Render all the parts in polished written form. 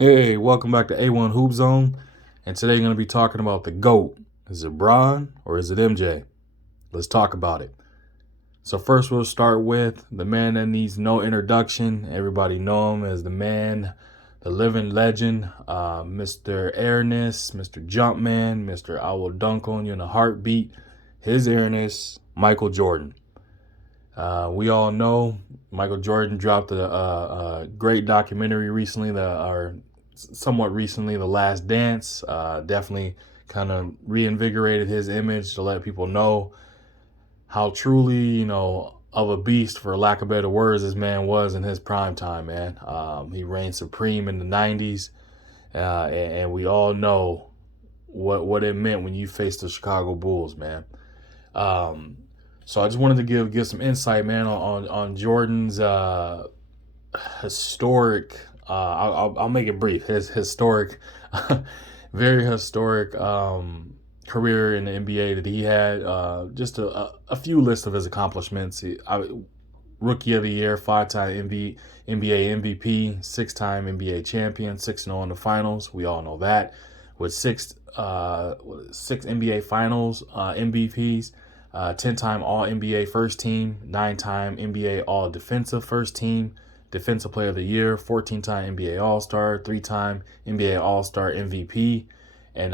Hey, welcome back to A1 Hoop Zone. And today we're going to be talking about the GOAT. Is it Bron or is it MJ? Let's talk about it. So first we'll start with the man that needs no introduction. Everybody know him as the man, the living legend, Mr. Airness, Mr. Jumpman, Mr. I will dunk on you in a heartbeat. His Airness, Michael Jordan. We all know Michael Jordan dropped a great documentary recently, or somewhat recently, The Last Dance. Definitely kind of reinvigorated his image to let people know how truly, of a beast, for lack of better words, this man was in his prime time, man. He reigned supreme in the 90s, and we all know what it meant when you faced the Chicago Bulls, man. Um, so I just wanted to give some insight, man, on Jordan's historic. I'll make it brief. His historic, very historic career in the NBA that he had. Just a few lists of his accomplishments. Rookie of the Year, 5-time NBA MVP, 6-time NBA champion, 6-0 in the finals. We all know that. With six NBA Finals MVPs, 10-time All NBA First Team, 9-time NBA All Defensive First Team, Defensive Player of the Year, 14-time NBA All Star, 3-time NBA All Star MVP, and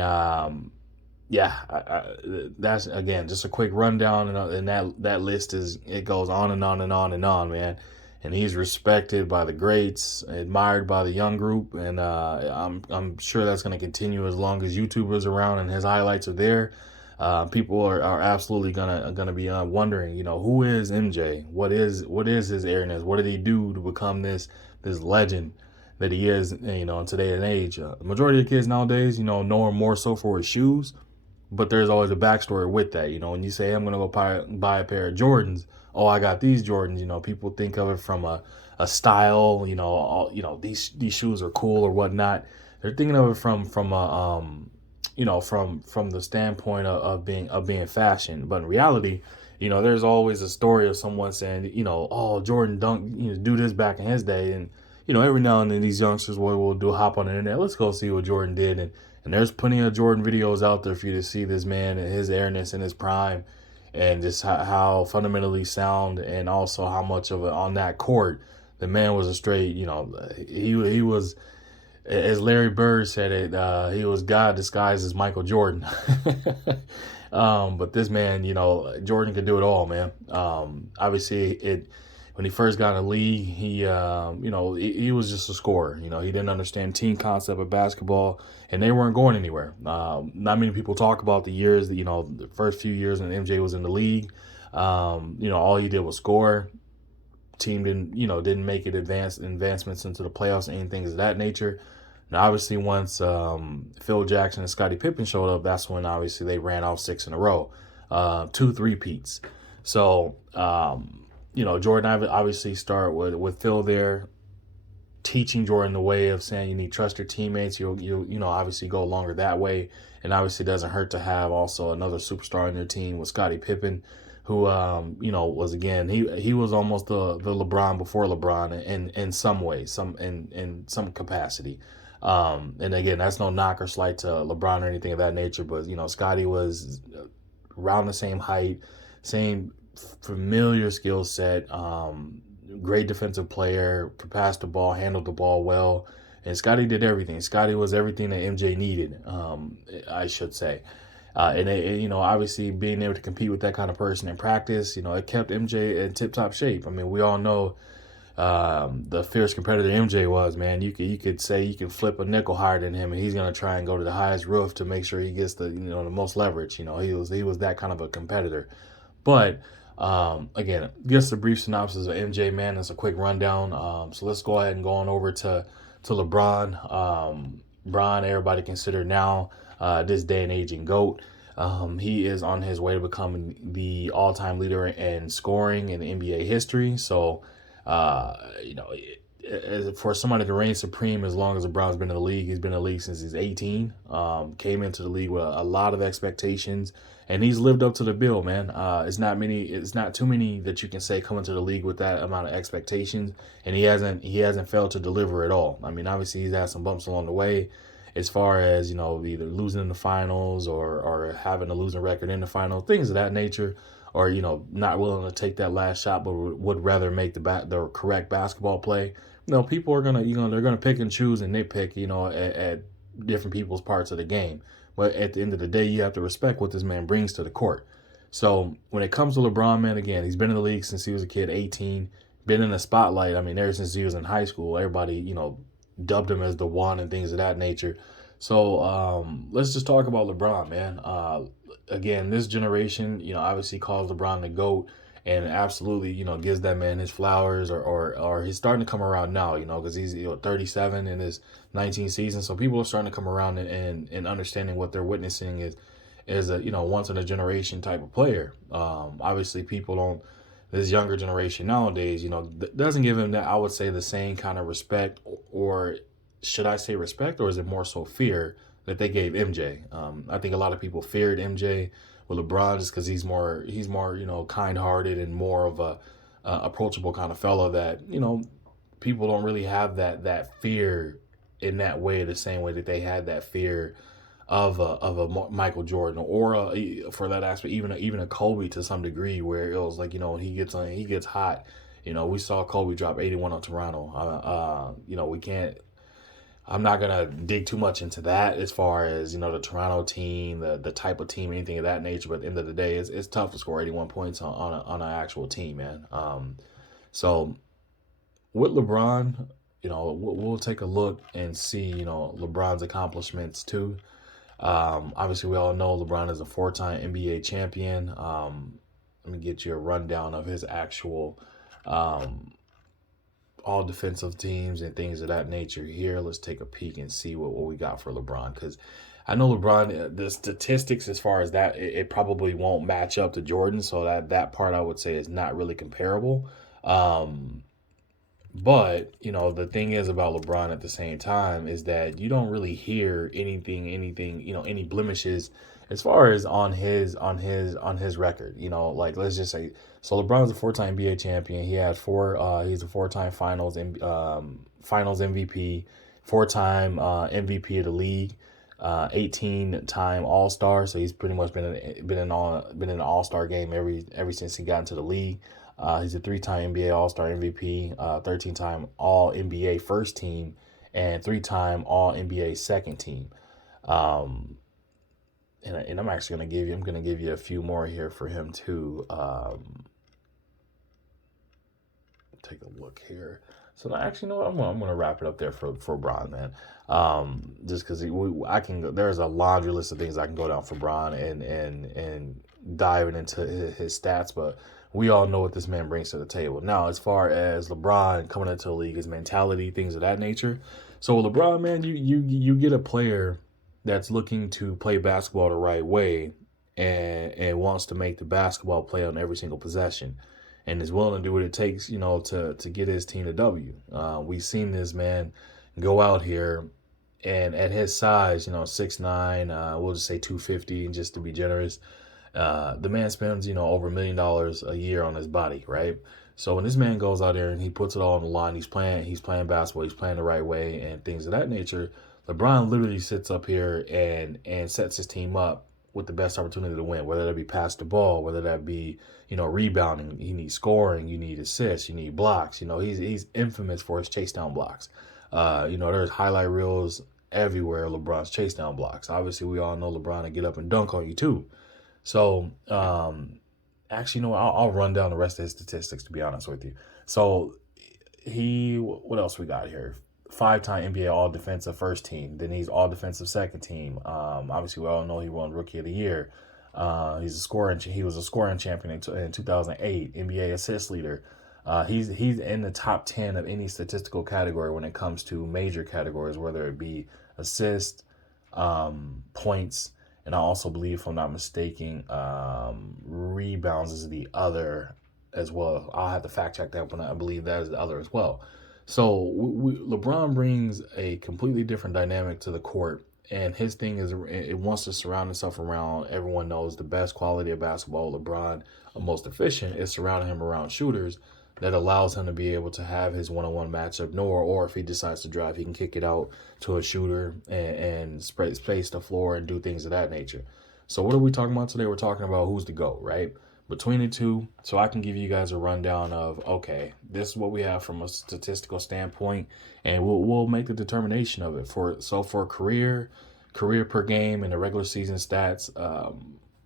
that's again just a quick rundown, and that list it goes on and on and on and on, man. And he's respected by the greats, admired by the young group, and I'm sure that's going to continue as long as YouTubers around and his highlights are there. People are absolutely gonna be wondering, who is MJ? What is his airness? What did he do to become this legend that he is? In today and age, the majority of kids nowadays, know him more so for his shoes, but there's always a backstory with that. When you say, I'm going to go buy a pair of Jordans, oh, I got these Jordans, people think of it from a style, these shoes are cool or whatnot. They're thinking of it from a, from the standpoint of being fashion. But in reality, there's always a story of someone saying, oh, Jordan do this back in his day. And, every now and then these youngsters will do hop on the internet. Let's go see what Jordan did. And there's plenty of Jordan videos out there for you to see this man and his airness in his prime, and just how fundamentally sound, and also how much of it on that court. The man was a straight, he was, as Larry Bird said it, he was God disguised as Michael Jordan. But this man, Jordan could do it all, man. Obviously, when he first got in the league, he was just a scorer. He didn't understand team concept of basketball, and they weren't going anywhere. Not many people talk about the years that, the first few years when MJ was in the league. All he did was score. Team didn't make it advancements into the playoffs and things of that nature. Now, obviously, once Phil Jackson and Scottie Pippen showed up, that's when obviously they ran off 6 in a row, 2 3-peats. So, Jordan obviously start with Phil there, teaching Jordan the way of saying you need to trust your teammates. You obviously go longer that way, and obviously it doesn't hurt to have also another superstar on your team with Scottie Pippen, who was, again, he was almost the LeBron before LeBron in some ways, in some capacity. And again, that's no knock or slight to LeBron or anything of that nature, but Scottie was around the same height, same familiar skill set, great defensive player, could pass the ball, handled the ball well, and Scottie did everything. Scottie was everything that MJ needed, I should say. Obviously being able to compete with that kind of person in practice, it kept MJ in tip-top shape. I mean, we all know the fierce competitor MJ was, man. You could say you can flip a nickel higher than him, and he's gonna try and go to the highest roof to make sure he gets the most leverage. He was that kind of a competitor. But again, just a brief synopsis of MJ, man. It's a quick rundown. So let's go ahead and go on over to LeBron. Bron, everybody considered now this day and age in GOAT. He is on his way to becoming the all-time leader in scoring in NBA history. So, for somebody to reign supreme as long as LeBron's been in the league. He's been in the league since he's 18. Came into the league with a lot of expectations, and he's lived up to the bill, man. It's not many. It's not too many that you can say come into the league with that amount of expectations, and he hasn't failed to deliver at all. I mean, obviously he's had some bumps along the way, as far as either losing in the finals or having a losing record in the finals, things of that nature, or not willing to take that last shot, but would rather make the correct basketball play. People are gonna they're gonna pick and choose and nitpick at different people's parts of the game. But at the end of the day, you have to respect what this man brings to the court. So when it comes to LeBron, man, again, he's been in the league since he was a kid, 18, been in the spotlight. I mean, ever since he was in high school, everybody dubbed him as the one and things of that nature. So let's just talk about LeBron, man. Again, this generation, obviously calls LeBron the GOAT, and absolutely, gives that man his flowers, or he's starting to come around now, because he's 37 in his 19th season. So people are starting to come around and understanding what they're witnessing is a once in a generation type of player. Obviously, people don't. This younger generation nowadays, doesn't give him that, I would say, the same kind of respect, or should I say respect, or is it more so fear that they gave MJ? I think a lot of people feared MJ with LeBron just because he's more kind-hearted and more of a approachable kind of fellow that people don't really have that fear in that way, the same way that they had that fear of a Michael Jordan, or for that aspect, even a Kobe to some degree, where it was like he gets hot. We saw Kobe drop 81 on Toronto. We can't. I'm not gonna dig too much into that as far as the Toronto team, the type of team, anything of that nature. But at the end of the day, it's tough to score 81 points on an actual team, man. So with LeBron, we'll take a look and see LeBron's accomplishments too. Obviously, we all know LeBron is a 4-time NBA champion. Let me get you a rundown of his actual all defensive teams and things of that nature here. Let's take a peek and see what we got for LeBron, because I know LeBron, the statistics as far as that, it probably won't match up to Jordan, so that part I would say is not really comparable. But the thing is about LeBron at the same time is that you don't really hear anything, any blemishes as far as on his record. Like, let's just say, so LeBron's a 4-time NBA champion. He had he's a 4-time finals MVP, 4-time MVP of the league, 18-time All-Star. So he's pretty much been in an All-Star game every since he got into the league. He's a 3-time NBA All-Star MVP, 13-time All-NBA first team, and 3-time All-NBA second team. And I'm actually gonna give you a few more here for him too. Take a look here. So actually, I'm gonna wrap it up there for Bron, man. Just because there's a laundry list of things I can go down for Bron and diving into his stats, but we all know what this man brings to the table. Now, as far as LeBron coming into the league, his mentality, things of that nature. So with LeBron, man, you get a player that's looking to play basketball the right way and wants to make the basketball play on every single possession, and is willing to do what it takes, to get his team a W. We've seen this man go out here, and at his size, 6'9", we'll just say 250, and just to be generous, the man spends, over $1 million a year on his body, right? So when this man goes out there and he puts it all on the line, he's playing basketball, he's playing the right way, and things of that nature. LeBron literally sits up here and sets his team up with the best opportunity to win, whether that be pass the ball, whether that be, rebounding. You need scoring, you need assists, you need blocks. He's infamous for his chase down blocks. There's highlight reels everywhere, LeBron's chase down blocks. Obviously, we all know LeBron to get up and dunk on you too. So, actually, I'll run down the rest of his statistics, to be honest with you. So, what else we got here? 5-time NBA All-Defensive First Team. Then he's All-Defensive Second Team. Obviously, we all know he won Rookie of the Year. He was a scoring champion in 2008. NBA Assist Leader. He's in the top 10 of any statistical category when it comes to major categories, whether it be assist, points, and I also believe, if I'm not mistaken, rebounds is the other as well. I'll have to fact check that, but I believe that is the other as well. So LeBron brings a completely different dynamic to the court, and his thing is it wants to surround itself around. Everyone knows the best quality of basketball. LeBron, most efficient, is surrounding him around shooters that allows him to be able to have his one-on-one matchup. Nor, or if he decides to drive, he can kick it out to a shooter and space the floor and do things of that nature. So what are we talking about today? We're talking about who's the GOAT, right? Between the two, so I can give you guys a rundown of, okay, this is what we have from a statistical standpoint, and we'll make the determination of it for career per game and the regular season stats.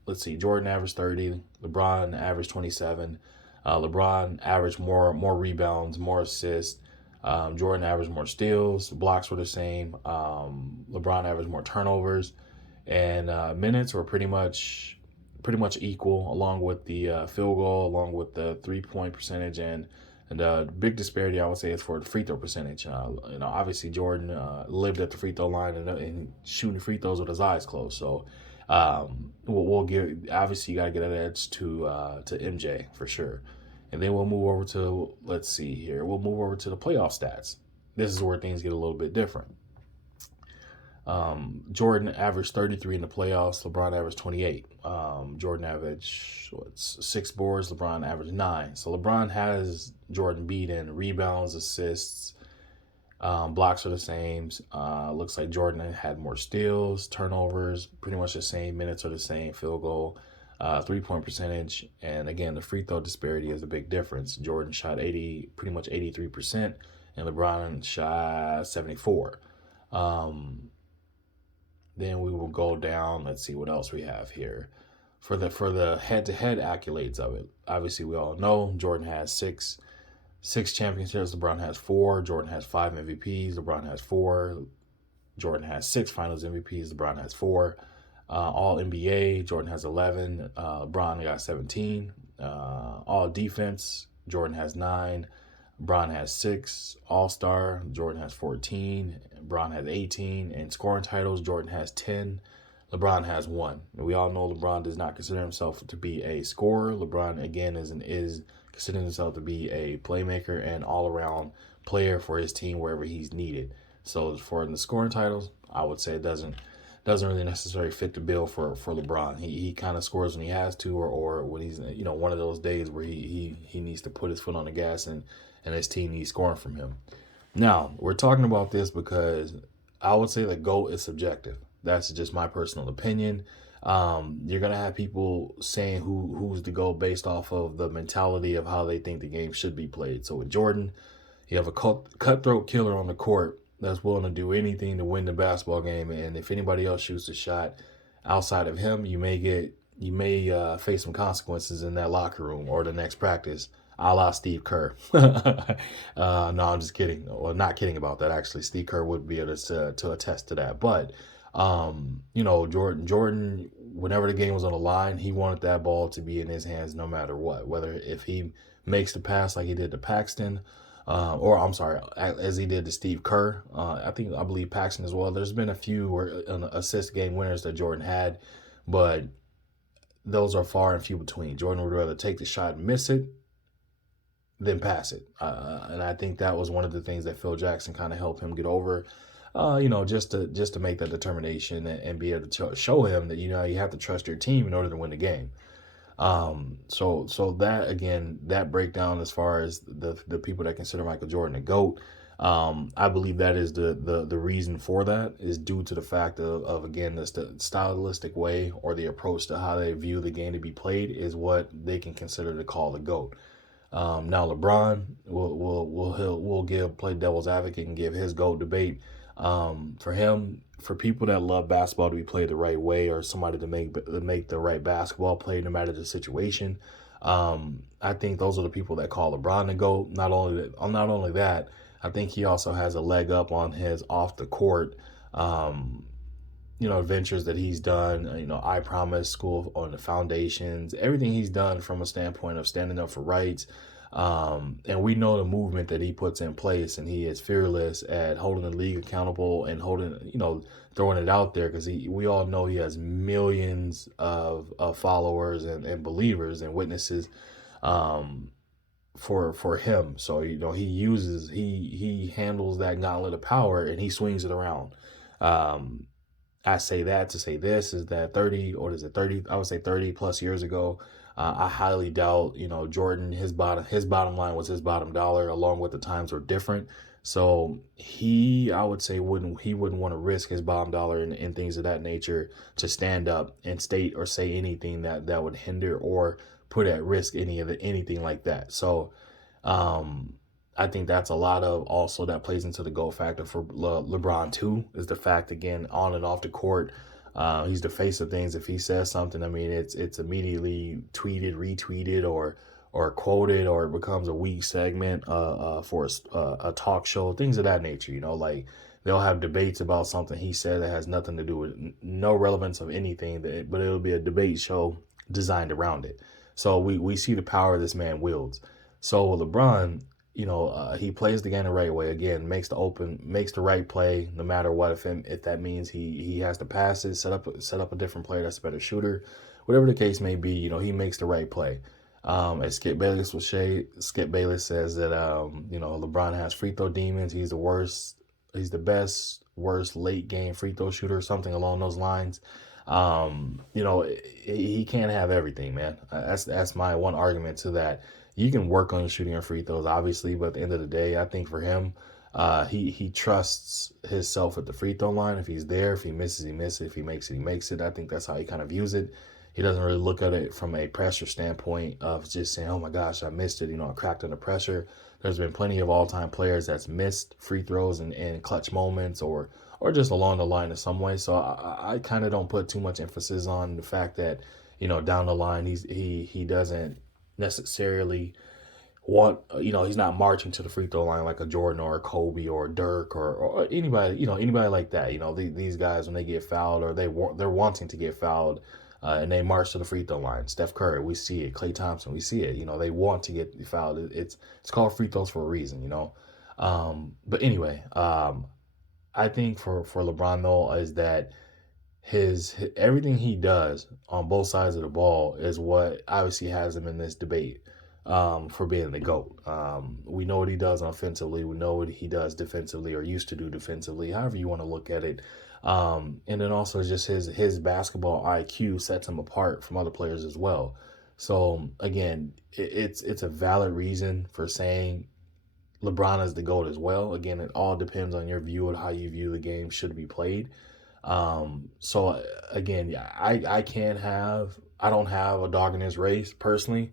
Let's see, Jordan averaged 30, LeBron averaged 27. LeBron averaged more rebounds, more assists. Jordan averaged more steals. Blocks were the same. LeBron averaged more turnovers, and minutes were pretty much equal, along with the field goal, along with the 3-point percentage, and the big disparity I would say is for the free throw percentage. Obviously Jordan lived at the free throw line and shooting free throws with his eyes closed. So we'll give, obviously you got to get an edge to MJ for sure. And then we'll move over to, let's see here, we'll move over to the playoff stats. This is where things get a little bit different. Jordan averaged 33 in the playoffs. LeBron averaged 28. Jordan averaged 6 boards. LeBron averaged 9. So LeBron has Jordan beat in rebounds, assists, blocks are the same. Looks like Jordan had more steals, turnovers, pretty much the same. Minutes are the same. Field goal, 3-point percentage, and again the free throw disparity is a big difference. Jordan shot pretty much 83%, and LeBron shot 74. Then we will go down. Let's see what else we have here. For the head-to-head accolades of it, obviously we all know Jordan has six championships. LeBron has 4. Jordan has 5 MVPs. LeBron has 4. Jordan has 6 Finals MVPs. LeBron has 4. All NBA. Jordan has 11. LeBron got 17. All defense. Jordan has 9. LeBron has 6. All-Star, Jordan has 14. LeBron has 18. And scoring titles, Jordan has 10. LeBron has 1. We all know LeBron does not consider himself to be a scorer. LeBron, again, is considering himself to be a playmaker and all-around player for his team wherever he's needed. So for the scoring titles, I would say it doesn't really necessarily fit the bill for LeBron. He kind of scores when he has to, or when he's one of those days where he needs to put his foot on the gas and his team needs scoring from him. Now, we're talking about this because I would say the GOAT is subjective. That's just my personal opinion. You're going to have people saying who's the GOAT based off of the mentality of how they think the game should be played. So with Jordan, you have a cutthroat killer on the court that's willing to do anything to win the basketball game. And if anybody else shoots a shot outside of him, you may face some consequences in that locker room or the next practice, a la Steve Kerr. No, I'm just kidding. Well, not kidding about that, actually. Steve Kerr would be able to attest to that. But, Jordan, whenever the game was on the line, he wanted that ball to be in his hands no matter what. Whether if he makes the pass like he did to Paxton, as he did to Steve Kerr. I believe Paxton as well. There's been a few assist game winners that Jordan had, but those are far and few between. Jordan would rather take the shot and miss it than pass it. And I think that was one of the things that Phil Jackson kind of helped him get over, just to make that determination and be able to show him that, you have to trust your team in order to win the game. So that, again, that breakdown as far as the people that consider Michael Jordan a GOAT, I believe that is the reason for that is due to the fact of again, the stylistic way or the approach to how they view the game to be played is what they can consider to call the GOAT. Now LeBron will play devil's advocate and give his GOAT debate. For him, for people that love basketball to be played the right way, or somebody to make the right basketball play no matter the situation, I think those are the people that call LeBron the GOAT. Not only that, I think he also has a leg up on his off the court adventures that he's done, I Promise, School on the Foundations, everything he's done from a standpoint of standing up for rights. And we know the movement that he puts in place, and he is fearless at holding the league accountable and throwing it out there, because we all know he has millions of followers and believers and witnesses for him. So he handles that gauntlet of power and he swings it around. Um, I say that to say this is that 30, or is it 30? I would say 30 plus years ago. I highly doubt, Jordan, his bottom line was his bottom dollar, along with the times were different. So I would say, he wouldn't want to risk his bottom dollar and things of that nature to stand up and state or say anything that would hinder or put at risk anything like that. So um, I think that's a lot of also that plays into the GOAT factor for LeBron too, is the fact, again, on and off the court. He's the face of things. If he says something, I mean, it's immediately tweeted, retweeted, or quoted, or it becomes a weak segment for a talk show, things of that nature. Like they'll have debates about something he said that has nothing to do with, no relevance of anything, but it'll be a debate show designed around it. So we see the power this man wields. So with LeBron, he plays the game the right way. Again, makes the right play, no matter what. If that means he has to pass it, set up a different player that's a better shooter, whatever the case may be. He makes the right play. As Skip Bayless says that LeBron has free throw demons. He's the worst. He's the best, worst late game free throw shooter, something along those lines. He can't have everything, man. That's my one argument to that. You can work on shooting your free throws, obviously, but at the end of the day, I think for him, he trusts himself at the free throw line. If he's there, if he misses, he misses. If he makes it, he makes it. I think that's how he kind of views it. He doesn't really look at it from a pressure standpoint of just saying, "Oh my gosh, I missed it." I cracked under pressure. There's been plenty of all-time players that's missed free throws in clutch moments or just along the line in some way. So I kind of don't put too much emphasis on the fact that down the line he doesn't necessarily want, he's not marching to the free throw line like a Jordan or a Kobe or a Dirk or anybody like that. These guys, when they get fouled or they're wanting to get fouled, and they march to the free throw line. Steph Curry, we see it. Klay Thompson, we see it. They want to get fouled. It's called free throws for a reason. But anyway, I think for LeBron though is that his everything he does on both sides of the ball is what obviously has him in this debate for being the GOAT. We know what he does offensively. We know what he does defensively, or used to do defensively, however you want to look at it. And then also just his basketball IQ sets him apart from other players as well. So again, it's a valid reason for saying LeBron is the GOAT as well. Again, it all depends on your view of how you view the game should be played. So again, I don't have a dog in this race personally,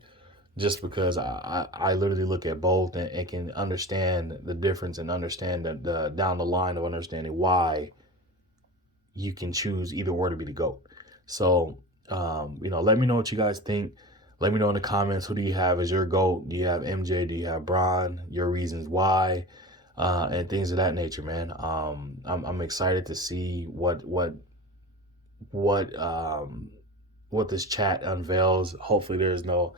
just because I literally look at both and can understand the difference and understand the down the line of understanding why you can choose either or to be the GOAT. So, let me know what you guys think. Let me know in the comments, who do you have as your GOAT? Do you have MJ? Do you have Bron? Your reasons why? And things of that nature, man. I'm excited to see what this chat unveils. Hopefully, there's no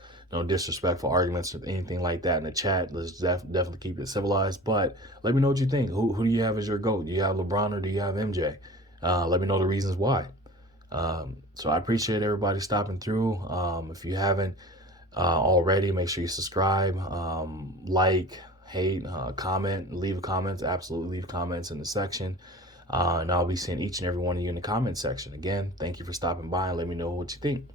disrespectful arguments or anything like that in the chat. Let's definitely keep it civilized. But let me know what you think. Who do you have as your GOAT? Do you have LeBron or do you have MJ? Let me know the reasons why. So I appreciate everybody stopping through. If you haven't already, make sure you subscribe, like, hate, comment, leave comments. Absolutely leave comments in the section. And I'll be seeing each and every one of you in the comment section. Again, thank you for stopping by and let me know what you think.